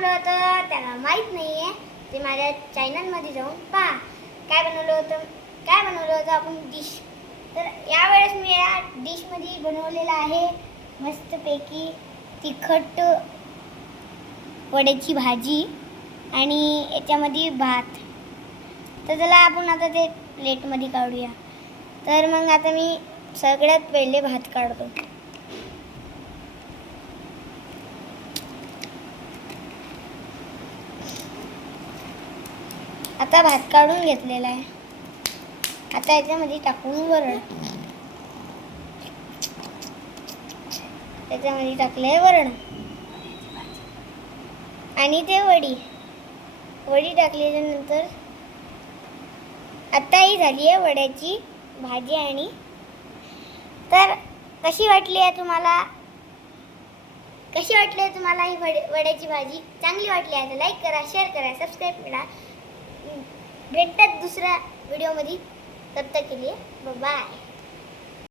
बनवलं होतं त्याला माहीत नाही आहे, ते माझ्या चॅनलमध्ये जाऊन पहा. काय बनवलं होतं आपण डिश. तर यावेळेस मी या डिशमध्ये बनवलेलं आहे मस्तपैकी तिखट वड्याची भाजी आणि याच्यामध्ये भात. तर चला आपण आता ते प्लेटमध्ये काढूया. तर मग आता मी सगळ्यात पहिले भात काढतो. आता भात काढून घेतलेला आहे. आता याच्यामध्ये टाकून वरण. त्याच्यामध्ये टाकले वरण आणि ते वडी टाकल्यानंतर आता ही झाली आहे वड्याची भाजी. आणि तर कशी वाटली आहे तुम्हाला ही वड्याची भाजी? चांगली वाटली आहे तर लाईक करा, शेअर करा, सबस्क्राईब करा. भेटतात दुसऱ्या व्हिडिओमध्ये. तब तक के लिए बाय.